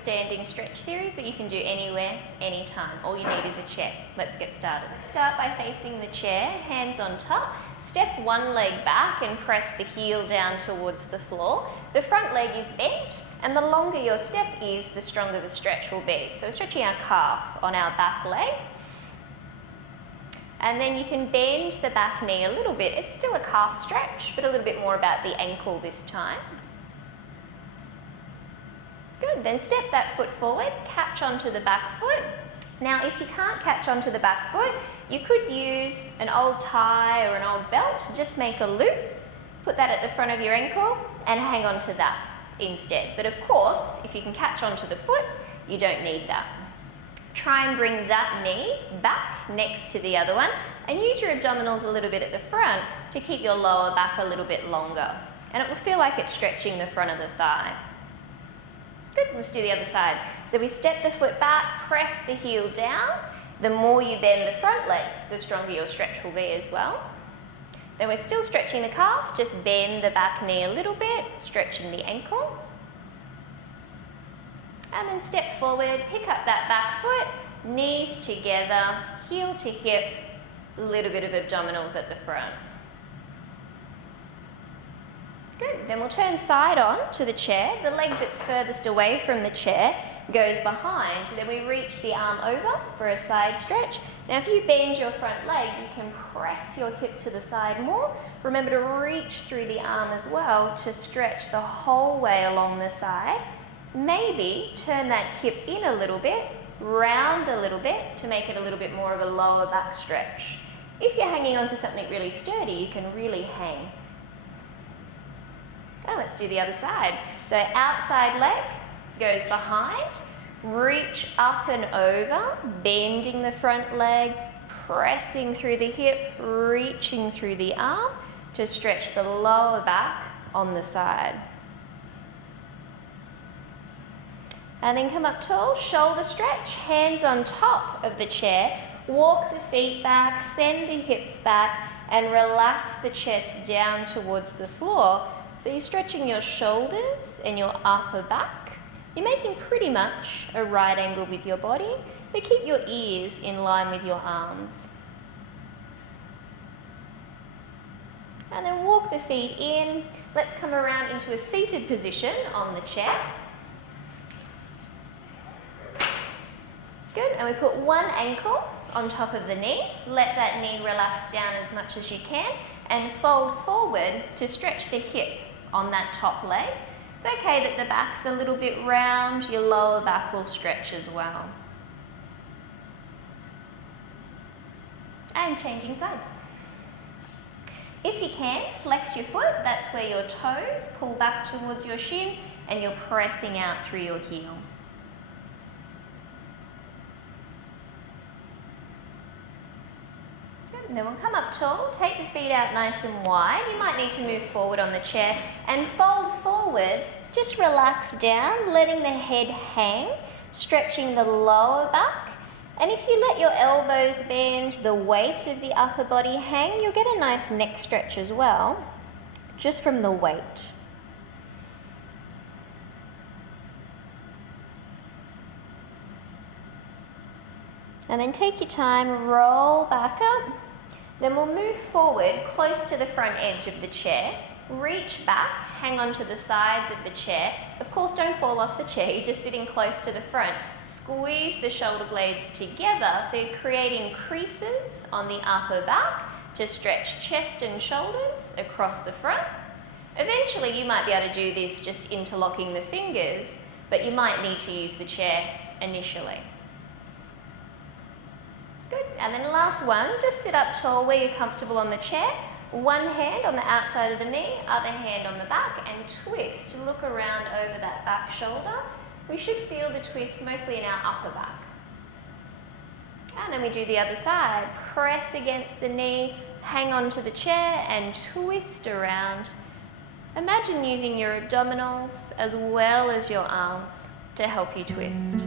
standing stretch series that you can do anywhere, anytime. All you need is a chair. Let's get started. Start by facing the chair, hands on top. Step one leg back and press the heel down towards the floor. The front leg is bent, and the longer your step is, the stronger the stretch will be. So we're stretching our calf on our back leg. And then you can bend the back knee a little bit. It's still a calf stretch, but a little bit more about the ankle this time. Good, then step that foot forward, catch onto the back foot. Now, if you can't catch onto the back foot, you could use an old tie or an old belt. Just make a loop, put that at the front of your ankle, and hang on to that instead. But of course, if you can catch onto the foot, you don't need that. Try and bring that knee back next to the other one and use your abdominals a little bit at the front to keep your lower back a little bit longer. And it will feel like it's stretching the front of the thigh. Good, let's do the other side. So we step the foot back, press the heel down. The more you bend the front leg, the stronger your stretch will be as well. Then we're still stretching the calf, just bend the back knee a little bit, stretching the ankle. And then step forward, pick up that back foot, knees together, heel to hip, a little bit of abdominals at the front. Good, then we'll turn side on to the chair. The leg that's furthest away from the chair goes behind. Then we reach the arm over for a side stretch. Now if you bend your front leg, you can press your hip to the side more. Remember to reach through the arm as well to stretch the whole way along the side. Maybe turn that hip in a little bit, round a little bit to make it a little bit more of a lower back stretch. If you're hanging onto something really sturdy, you can really hang. Okay, let's do the other side. So outside leg goes behind, reach up and over, bending the front leg, pressing through the hip, reaching through the arm to stretch the lower back on the side. And then come up tall, shoulder stretch, hands on top of the chair, walk the feet back, send the hips back, and relax the chest down towards the floor. So you're stretching your shoulders and your upper back. You're making pretty much a right angle with your body, but keep your ears in line with your arms. And then walk the feet in. Let's come around into a seated position on the chair. Good, and we put one ankle on top of the knee. Let that knee relax down as much as you can and fold forward to stretch the hip on that top leg. It's okay that the back's a little bit round, your lower back will stretch as well. And changing sides. If you can, flex your foot, that's where your toes pull back towards your shin and you're pressing out through your heel. And then we'll come up tall, take the feet out nice and wide. You might need to move forward on the chair and fold forward. Just relax down, letting the head hang, stretching the lower back. And if you let your elbows bend, the weight of the upper body hang, you'll get a nice neck stretch as well, just from the weight. And then take your time, roll back up. Then we'll move forward close to the front edge of the chair, reach back, hang on to the sides of the chair. Of course, don't fall off the chair, you're just sitting close to the front. Squeeze the shoulder blades together so you're creating creases on the upper back to stretch chest and shoulders across the front. Eventually, you might be able to do this just interlocking the fingers, but you might need to use the chair initially. Good, and then last one, just sit up tall where you're comfortable on the chair. One hand on the outside of the knee, other hand on the back, and twist. Look around over that back shoulder. We should feel the twist mostly in our upper back. And then we do the other side. Press against the knee, hang on to the chair, and twist around. Imagine using your abdominals as well as your arms to help you twist.